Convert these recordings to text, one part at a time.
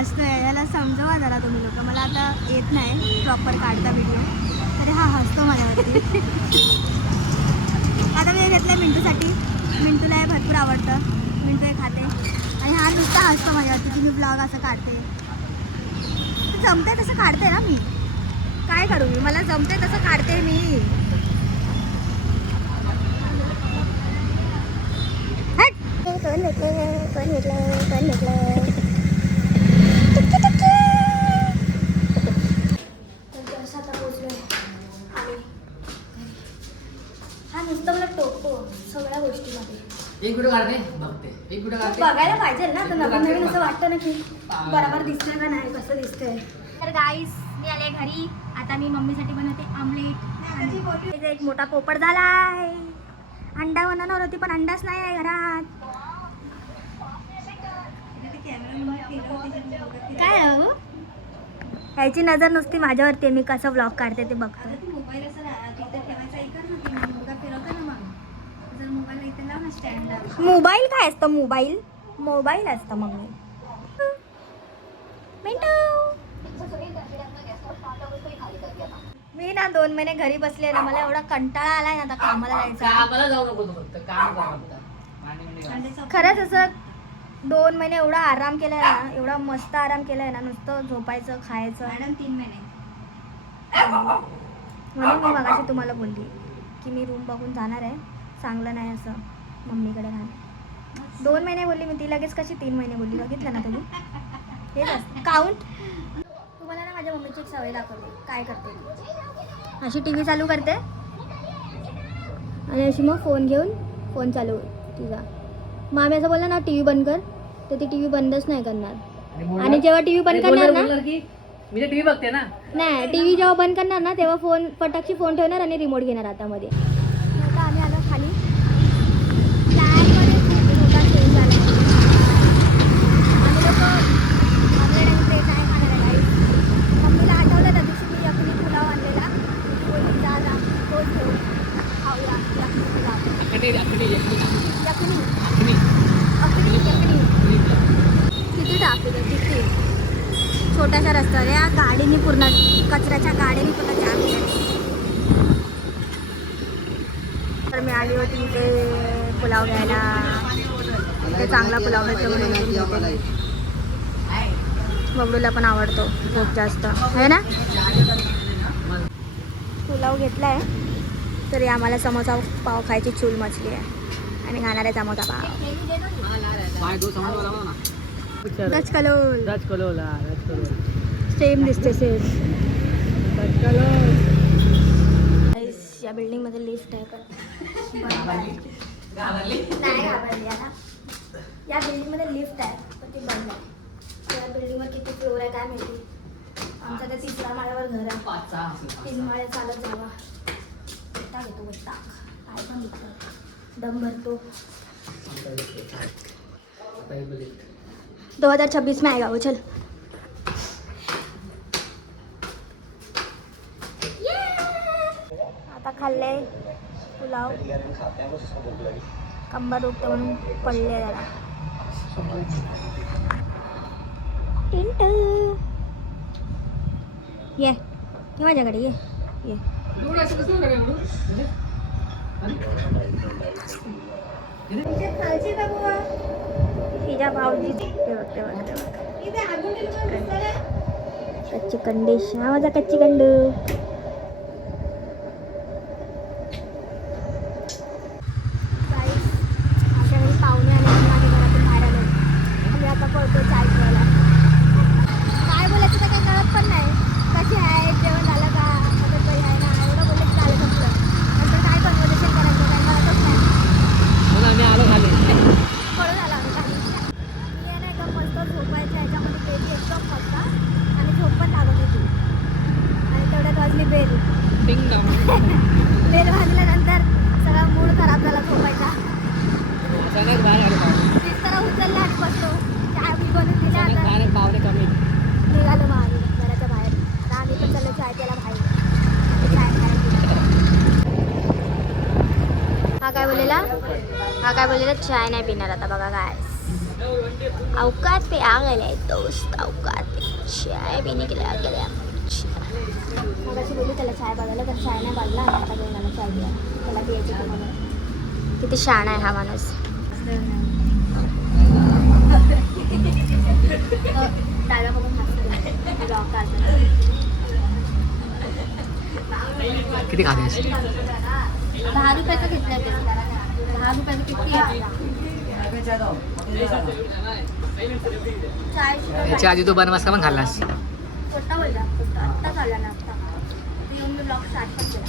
हसतोय याला समजवा जरा तुम्ही लोक. मला आता येत नाही प्रॉपर काढता व्हिडिओ तरी हा हसतो माझ्यावरती आता मी घेतलं मिंटूसाठी. मिंटूला हे भरपूर आवडतं. मिंटू हे खाते. आणि हा नुसता हसतो माझ्यावरती तुम्ही मी ब्लॉग असं काढते. जमते जमतंय तसं काढते ना मी. काय करू मी? मला जमतंय तसं काढते मी. हट! कोण भेटले कोण व्हिडिओ काढते बघते. एक व्हिडिओ काढते बघायला पाहिजे ना तर नवीन नवीन असं. वाटतं ना की बरोबर दिसतंय का नाही कसं दिसतंय? तर गाईस मी आले घरी. आता मी मम्मीसाठी बनवते आमलेट एक मोठा पोपट झाला आहे अंडा बनवणार होती पण अंडाच नाही आहे घरात. काय हो? ह्याची नजर नुसती माझ्यावरती आहे. मी कसं ब्लॉग काढते ते बघतो. मोबाईल काय असतं? मोबाईल? मोबाईल असतं मम्मी. मी ना दोन महिने घरी बसले ना मला एवढा कंटाळा आलाय ना आता कामाला जायचा. खरंच असं दोन महिने एवढा आराम केलाय ना एवढा मस्त आराम केलाय ना नुसतं झोपायचं खायचं. मॅडम तीन महिने. म्हणून मी मगाशी तुम्हाला बोलली की मी रूम बघून जाणार आहे चांगलं नाही असं. मम्मीकडे राहणं दोन महिने बोलली मी ती लगेच कशी तीन महिने बोलली? बघितलं ना तुम्ही हेच असतं काउंट तुम्हाला ना माझ्या मम्मीची एक सवय दाखवली काय करते अशी टी व्ही चालू करते. आणि अशी मग फोन घेऊन फोन चालू तिचा. आम्ही असं बोललं ना टी व्ही बंद कर. तर ती टी व्ही बंदच नाही करणार. आणि जेव्हा टी व्ही बंद करणार ना मी टीव्ही बघते ना. नाही टी व्ही जेव्हा बंद करणार ना तेव्हा फोन पटाक्षी फोन ठेवणार आणि रिमोट घेणार हातामध्ये आता आम्ही आलो खाली फ्लॅटमध्ये खूप मोठा चेंज झाला आम्ही लोक ऑमलेट आणि प्लेट नाही खाणार आहे गाईस मम्मीला आठवलं त्या दिवशी मी यखनी पुलाव आणलेला ती बोलली जा जा तोच घेऊन खाऊया यखनी पुलाव अखंडी अखंडी यखनी अखंडी अखनी यखनी किती ट्राफिक आहे किती छोट्याशा रस्त्यावर या गाडीने पूर्ण कचऱ्याच्या गाडीने पूर्ण जाम केलं तर मी आली होती इथे पुलाव घ्यायला इथे चांगला पुलाव भेटतो बबडूला पण आवडतो खूप जास्त. आहे ना? पुलाव घेतलाय. तरी आम्हाला समोसा पाव खायची चूल मचली आहे. आणि खाणार आहे समोसा पाव. सेम दिसते सेम या बिल्डिंगमध्ये लिफ्ट आहे पण. नाही घाबरली या बिल्डिंगमध्ये लिफ्ट आहे पण ती बंद आहे. या बिल्डिंगवर किती फ्लोर आहे काय माहिती? आमचा त्या तिसऱ्या माळ्यावर घर आहे. तीन. माळे चालत जावा. वैताग येतो वैताग. काय पण दुखतं दम भरतो. दो हजार छब्बीस में आएगा वो चल. आता खाल्ले पुलाव. कंबर दुखते म्हणून पडले जरा. ये ये माझ्याकडे ये ये? तिच्या भाऊजी कच्ची कंडेश हा माझा कच्ची कंडू आमच्या घरी पाहुणे आले म्हणून आम्ही घरातून बाहेर आलो आम्ही आता पळतो चाय ठेवायला काय बोलायचं तर काही कळत पण नाही कशी आहे जेवण झालं का तब्येत बरी आहे ना एवढं बोललं की झालं संपलं नंतर काय कन्व्हर्सेशन करायचं काय कळतच नाही म्हणून आम्ही आलो खाली पळून आला आम्ही खाली मी आहे ना एकदम मस्त झोपायच्या ह्याच्यामध्ये गेली एकदम मस्त आणि झोप पण लागत होती आणि तेवढ्यात वाजली बोललेलं चाय नाही पिणार आता बघा काय अवकात पे आ गए दोस्त अवकात पे चाय पीने के लिए आ गए मगाशी बोलली त्याला चाय बघायला तर चाय नाही बघला आता घेऊन आला चाय घ्या त्याला द्यायची किती शाण आहे हा माणूस बघून किती खातेस दहा रुपयाचं घेतलं ते दहा रुपयाचं किती चाळीस याच्या आधी तू बनवास का पण खाल्लास छोटा बोलला. आत्ता ना आत्ता. येऊन मी ब्लॉग स्टार्ट पण केला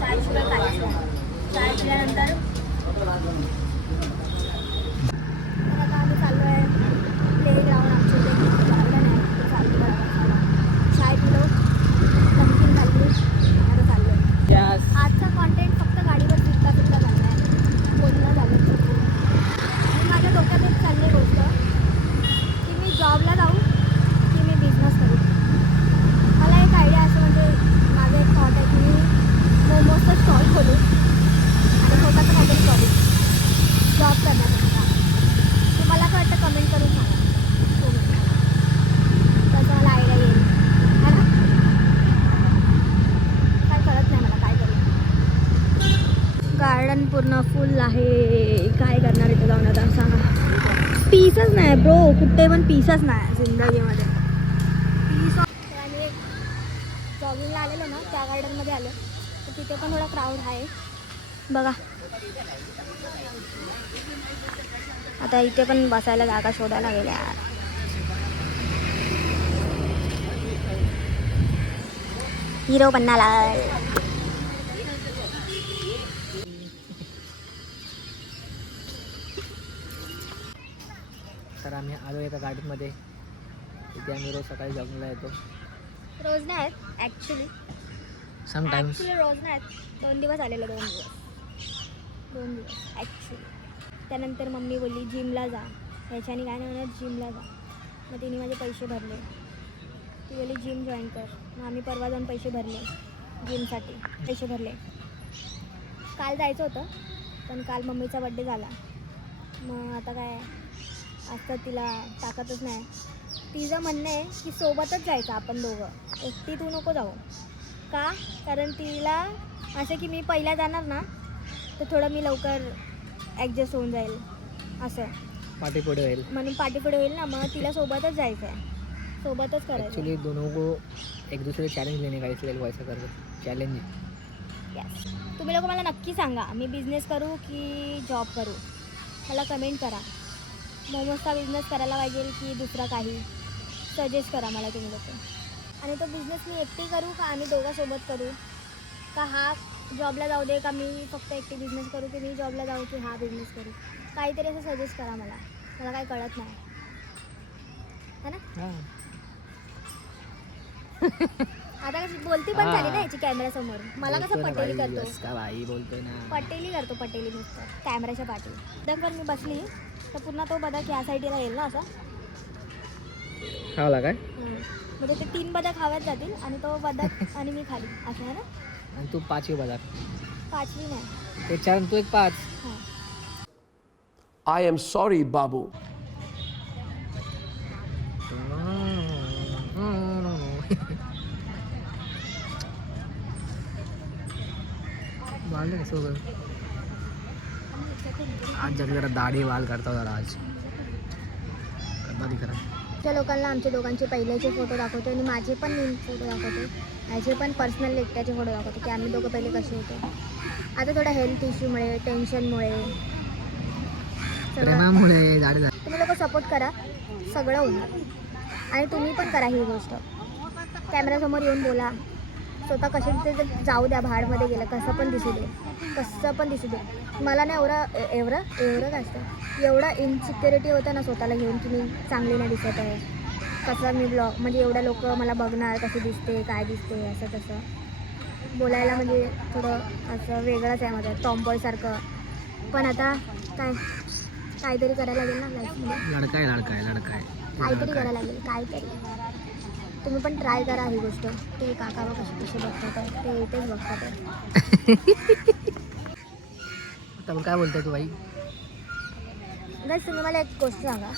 चाळीस रुपये नाही. चाय पिल्यानंतर तर आता आम्ही चाललो आहे प्ले ग्राउंड आमच्या इथे गार्डन आहे तिथे चाललो आहे चाय पिलो नमकीन खाल्ली आता चाललो आहे आजचा कॉन्टेंट फक्त गाडीवर फिरता फिरता झाला आहे बोलणं झालं आणि माझ्या डोक्यात एक चालली गोष्ट की मी जॉबला जाऊ की मी बिझनेस करू मला एक आयडिया असं म्हणजे माझं एक थॉट आहे की मी मोमोजचं स्टॉल खोलू आणि स्वतःचं काहीतरी करू जॉब करण्यापेक्षा तुम्हाला काय वाटतं कमेंट करून सांगा तुम्ही. कसं मला आयडिया येईल है ना काय कळत नाही मला काय करू गार्डन पूर्ण फुल आहे काय करणार इथे जाऊन आता सांगा पीसच नाही ब्रो कुठे पण पीसच नाही जिंदगीमध्ये. पीस आम्ही जॉगिंगला आलेलो ना त्या गार्डनमध्ये आलो तर तिथे पण थोडा क्राऊड आहे. बघा. आता इथे पण बसायला जागा शोधायला गेल्या हिरो पन्नाला आम्ही आलो एका गार्डनमध्ये तिथे आम्ही रोज सकाळी जॉगिंगला येतो. रोज नाही आहेत ॲक्च्युली समटाईम्स ॲक्च्युली रोज नाही आहेत दोन दिवस आलेलो दोन दिवस. दोन दिवस ॲक्च्युली त्यानंतर मम्मी बोलली जिमला जा. ह्याच्याने काय नाही म्हणत जिमला जा. मग तिने माझे पैसे भरले. ती बोलली जिम जॉईन कर. मग आम्ही परवा जाऊन पैसे भरले जिमसाठी. पैसे भरले. काल जायचं होतं पण काल मम्मीचा बड्डे झाला. मग आता काय? आता तिला ताकदच नाही. तिचं म्हणणं आहे की सोबतच जायचं आपण दोघं. एकटी तू नको जाऊ. का? कारण तिला असं की मी पहिल्या जाणार ना तर थोडं मी लवकर ॲडजस्ट होऊन जाईल. असं. पाठी पुढे होईल. म्हणून पाठीपुढे होईल ना मग तिला सोबतच जायचं आहे सोबतच करायचं दोनों को एक दूसरे चैलेंज लेने का इसलिए वो ऐसा कर रहे चैलेंज यस तुम्ही लोक मला नक्की सांगा. मी बिझनेस करू की जॉब करू? मला कमेंट करा. मोमोजचा बिझनेस करायला पाहिजे की दुसरा काही? सजेस्ट करा मला तुम्ही लोक. आणि तो बिझनेस मी एकटी करू का आम्ही दोघांसोबत करू? का हा जॉबला जाऊ दे का मी फक्त एकटी बिझनेस करू की मी जॉबला जाऊ की हा बिझनेस करू? काहीतरी असं सजेस्ट करा मला. मला काही कळत नाही. है ना? हां. आता कशी बोलती पण झाली ना याची कॅमेऱ्यासमोर मला कसं पटेली करतो. पटेली करतो पटेली नुसतं. कॅमेऱ्याच्या पाठी. बदकवर मी बसली. तर पुन्हा तो बदक या साईडला येईल ना असा? खावला काय? हं. म्हणजे ते तीन बदक हव्यात जातील आणि तो बदक आणि मी खाली. असं आहे ना? आणि तू पाचवी बाजार पाचवी नाही. एक चार आणि तू एक पाच. हां. I am sorry, Babu. वाल सोबत? आज जग जरा दाढी वाल करता जरा आज. दिख रहा त्या लोकांना आमच्या दोघांचे पहिल्याचे फोटो दाखवतो आणि माझे पण मी फोटो दाखवतो माझे पण पर्सनल एकट्याचे फोटो दाखवतो की आम्ही दोघं पहिले कसे होते. आता थोडा हेल्थ इश्यूमुळे टेन्शनमुळे प्रेमामुळे दाढी तुम्ही लोक सपोर्ट करा. सगळं होणार. आणि तुम्ही पण करा ही गोष्ट. कॅमेऱ्यासमोर येऊन बोला. स्वतः कसे ते जाऊ द्या भाडमध्ये गेलं कसं पण दिसू दे कसं पण दिसू दे. मला ना एवढं एवढं एवढं काय असतं. एवढं इनसिक्युरिटी होतं ना स्वतःला घेऊन की मी चांगली नाही दिसत आहे. कसं मी ब्लॉग म्हणजे एवढ्या लोक मला बघणार कशी दिसते काय दिसते असं तसं. बोलायला म्हणजे थोडं असं वेगळंच आहे माझं टॉम्बॉयसारखं पण आता काय काहीतरी करायला लागेल ना लाईफमध्ये काहीतरी करायला लागेल काहीतरी. तुम्ही पण ट्राय करा ही गोष्ट. ते काका बघ कसे कसे बघतात. ते इथेच बघतात. आहे. तर काय बोलते तू बाई? गाईस तुम्ही मला एक गोष्ट सांगा.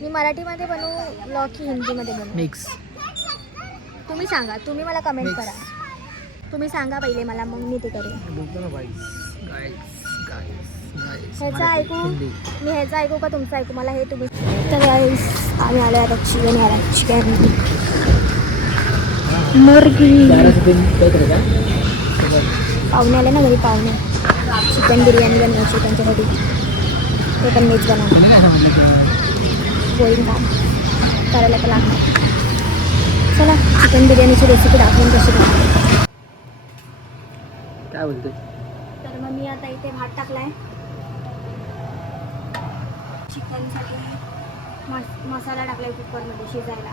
मी मराठीमध्ये बनवू ब्लॉग की हिंदीमध्ये बनवू? मिक्स तुम्ही सांगा तुम्ही मला कमेंट Mix. करा. तुम्ही सांगा पहिले मला मग मी ते करेन. बोलतो ना गाईस गाईस गाईस गाईस ह्याचं ऐकू हिंदी. मी ह्याचं ऐकू का तुमचं ऐकू? मला हे तुम्ही तर आम्ही आलो आता चिकन याला चिकन मुर्गी पाहुणे आले ना घरी पाहुणे चिकन बिर्याणी बनवायची त्यांच्यासाठी ते पण मीच बनवणार बोरिंग काम करायला तर लागणार चला चिकन बिर्याणीची रेसिपी दाखवून कशी बनवते काय बोलते तर मग मी आता इथे भात टाकलाय चिकनसाठी मस मसाला टाकलाय कुकरमध्ये शिजायला.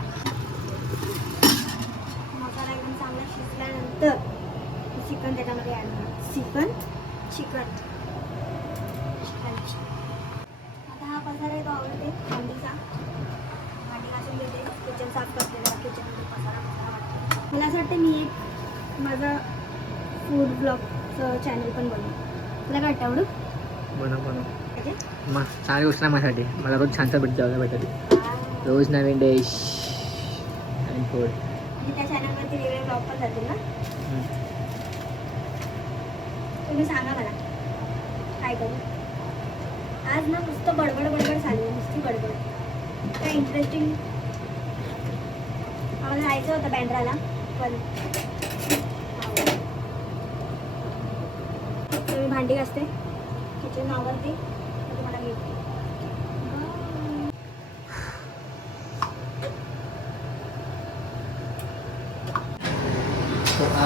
मसाला एकदम चांगला शिजल्यानंतर चिकन त्याच्यामध्ये ॲड चिकन? चिकन. आता हा पसारा आहे तो आवडते भांडीचा. भांडी घासून देते किचन साफ करते किचनमध्ये पसारा वाटतो. मला असं वाटतं मी एक माझा फूड ब्लॉगचं चॅनल पण बनवू. तुला काय वाटतं आवडू? बनव बनव. मग चांगली गोष्ट नाही माझ्यासाठी. मला रोज छानसा भेट जायला भेटत रोज नवीन डिश आणि फूड त्या चॅनलवरती वेगळे ब्लॉग पण जातील ना? तुम्ही सांगा मला. काय करू? आज ना नुसतं बडबड बडबड चालू आहे. नुसती बडबड. काय इंटरेस्टिंग आम्हाला जायचं होतं बँड्राला पण भांडी घासते? किचन आवरते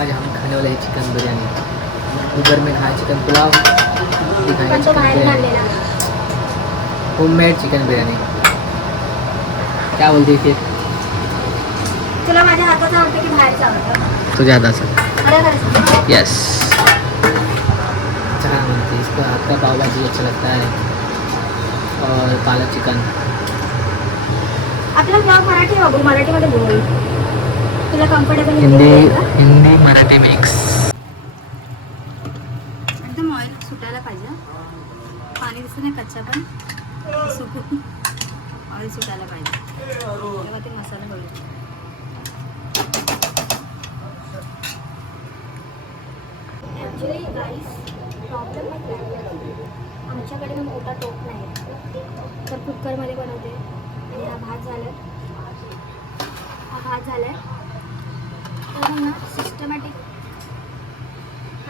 आज हम खाने वाले हैं चिकन बिरयानी उधर में खाए चिकन पुलाव दिखाएगा तो chicken biryani home made chicken biryani क्या बोलते फिर? तुला माझ्या हाताचं आवडतं की बाहेरचं आवडतं तुझ्या हाताचं खरं खरं सांग. यस अच्छा बनती इसको हाथ का पाव भाजी अच्छा लगता है। और पालक चिकन आपला ब्लॉग मराठी बाबू मराठीमध्ये बोल। तुला कम्फर्टेबल हिंदी हिंदी मराठी मिक्स एकदम ऑइल सुटायला पाहिजे पाणी दिसत नाही कच्चा पण सुकून ऑइल सुटायला पाहिजे. तेव्हा ते मसाला होईल ॲक्च्युली गाईस प्रॉब्लेम आमच्याकडे मोठा टोप नाही. तर कुकरमध्ये बनवते. आणि हा भात झाला. हा भात झाला आहे तर ना सिस्टमॅटिक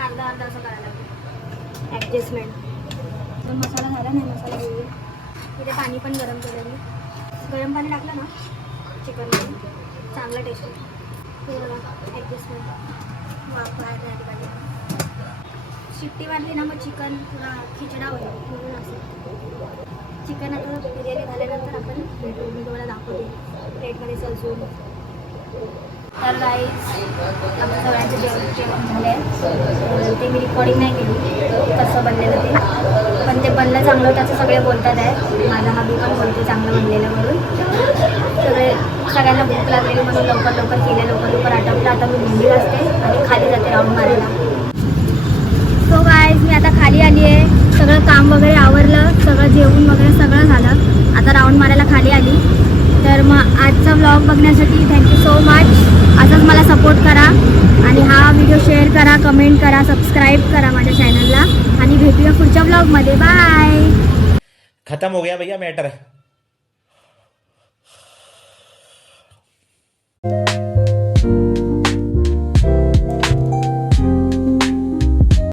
अर्धा अर्धा असं करायला लागेल. ॲडजस्टमेंट तर मसाला झाला नाही मसाला. होईल तिथे पाणी पण गरम केलं मी. गरम पाणी टाकलं ना चिकनमध्ये चांगला टेस्ट येतो. ते ॲडजस्टमेंट बाहेर शिट्टी मारली ना मग चिकन पुन्हा खिचडा होईल. म्हणून असं. चिकन आता बिर्याणी झाल्यानंतर आपण मी तुम्हाला दाखवते. प्लेटमध्ये सजवून तर गाईज आमच्या सगळ्यांचे जेवण जेवण झाले आहे ते मी रिकॉर्डिंग नाही केली कसं बनलेलं ते. पण ते बनलं चांगलं होतं सगळे बोलतात आहे. माझा हा पण बोलतो चांगलं बनलेलं म्हणून. सगळे सगळ्यांना भूक लागलेली म्हणून लवकर लवकर केलं लवकर लवकर आटवलं आता मी भिंडी असते आणि खाली जाते राऊंड मारायला. सो गायज मी आता खाली आली आहे. सगळं काम वगैरे आवरलं सगळं जेवण वगैरे सगळं झालं. आता राऊंड मारायला खाली आली. तर मग आजचा ब्लॉग बघण्यासाठी थँक्यू सपोर्ट करा आणि हा व्हिडिओ शेअर करा कमेंट करा सबस्क्राईब करा माझ्या चॅनलला आणि भेटूया पुढच्या ब्लॉगमध्ये बाय खतम हो गया भैया मॅटर